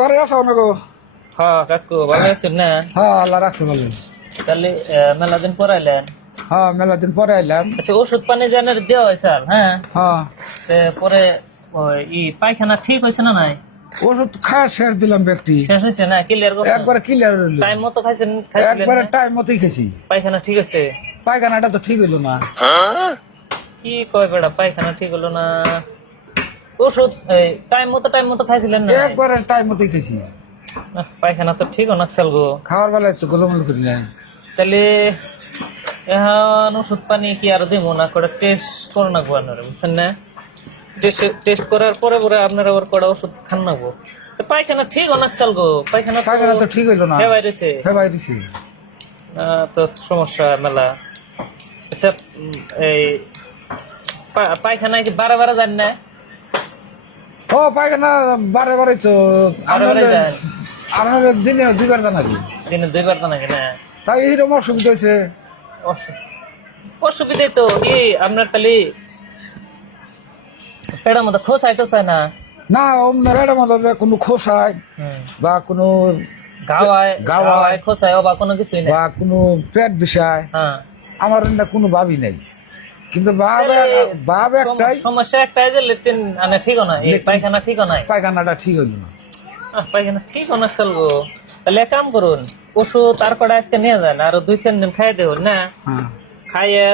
করে আছো না গো? হ্যাঁ কাকু ভালো আছেন না? হ্যাঁ আল্লাহ রাখছে ভালো। তাহলে মেলা দিন পর আইলেন? হ্যাঁ মেলা দিন পরে আইলাম। আচ্ছা ওষুধ পানি জানের দেওয়া হয়েছে আর, হ্যাঁ হ্যাঁ পরে পায়খানা ঠিক হয়েছে না নাই? ওষুধ খাওয়া শেষ দিলাম ব্যক্তি, শেষ হয়েছে না? ক্লিয়ার করছেন? একবারে ক্লিয়ার হইলো, টাইম মতো খাইছিলেন একবারে না? টাইম মতোই খেছি। পায়খানা ঠিক আছে? পায়খানাটা তো ঠিক হইলো না। কি কয় বেড়া, পায়খানা ঠিক হলো না? ওষুধ টাইম মতো খাইছিলেন না? একবারে টাইম মতোই খেছি। পায়খানা তো ঠিক অনাকসাল গো। খাওয়ার বেলায় তো গোলমাল করি নাই। তাহলে এখন ওষুধ পানি কি আর দিব না, করে টেস্ট করে নাকবো আপনারা, বুঝছেন না? টেস্ট করার পরে পরে আপনারা আবার কড়া ওষুধ খান নাকবো। তো পায়খানা ঠিক অনাকসাল গো, পায়খানা তো ঠিক হইলো না। হেবাই রয়েছে, হেবাই দিছি। তো সমস্যা মেলা। আচ্ছা এই পায়খানায় কি বারে বারে যান না? ও পায়খানা বারে বারে তো বারে বারে যান? আপনার দিনে দুইবার জানাবি। দিনে দুইবার তো নাকি না? তাই এইরকম অসুবিধা হয়েছে। অসুবিধাই তো আপনার তাহলে পেটের মধ্যে খোঁচাই তো চায় না? না এর মধ্যে যে কোনো খোসায় বা কোনো গাওয়ায় খোঁচায় বা কোনো কিছুই নেই, বা কোনো পেট বিষয় হ্যাঁ আমার এটা কোনো ভাবই নাই। কিন্তু ভাব একটাই, সমস্যা একটাই যে লেট্রিন আনে ঠিক নাই, পায়খানা ঠিক নাই। পায়খানাটা ঠিক হইল না। পায়খানা ঠিক না চলবো। তাহলে এক কাম করুন, ওষুধ তার কটা আজকে নিয়ে যান, আর 2-3 দিন খাই দেবেন না? খাইয়ে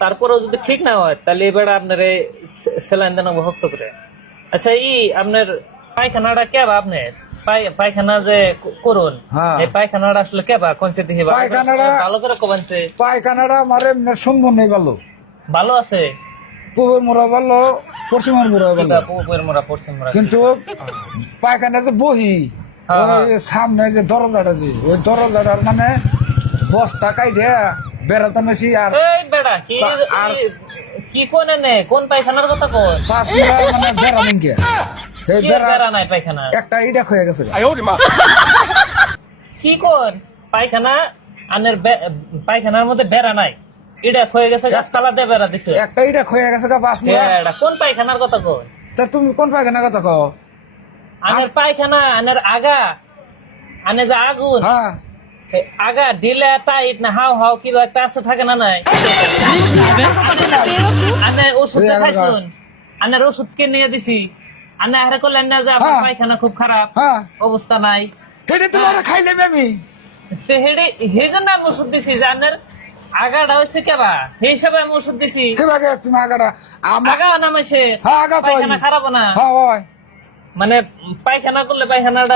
তারপরেও যদি ঠিক না হয় তাহলে এবার আপনার স্যালাইন দেন ভক্ত করে। আচ্ছা আপনার পায়খানাটা কেবা, আপনার পায়খানা যে করুন, এই পায়খানাটা আসলে কেবা কোনছে দেখি পায়খানাটা ভালো করে কবানছে? পায়খানাটা আমার সম্ভব নেই, ভালো ভালো আছে, পূবের মোড়া ভালো, পশ্চিমের মোড়া ভালো, পূবের মোড়া পশ্চিম মোড়া, কিন্তু পায়খানা যে বহি সামনে যে দরজাটা, যে ওই দরজাটার মানে বস্তা কাইটে বেড়াতে মেশি। আর বেড়া কি কোন নে কোন পায়খানার কথা কোন? মানে বেড়া নিকে বেড়া নাই পায়খানা, একটা ইটা হয়ে গেছে। কি কোন পায়খানা আনের পায়খানার মধ্যে বেড়া নাই, এটা হয়ে গেছে গাছতলা দিয়ে বেড়া দিছে, একটা ইটা হয়ে গেছে। কোন পায়খানার কথা কোন? তা তুমি কোন পায়খানার কথা কও? আনের পায়খানা আনের আগা, আনে যে আগুন, আগা ঢিলে টাইট না হাও হাও কি একটা আছে থাকে না নাই? আনে ওষুধ খাইছুন, আনের ওষুধ কিনে নিয়ে দিছি, আনে হারে করলেন না যে আপনার পায়খানা খুব খারাপ অবস্থা নাই, খাইলে আমি সেই জন্য আমি ওষুধ দিছি যে আপনার আগাটা হয়েছে কেবা, সেই হিসাবে আমি ওষুধ দিছি। তুমি আগা নামাইছে, পায়খানা খারাপ না, মানে পায়খানা করলে পায়খানাটা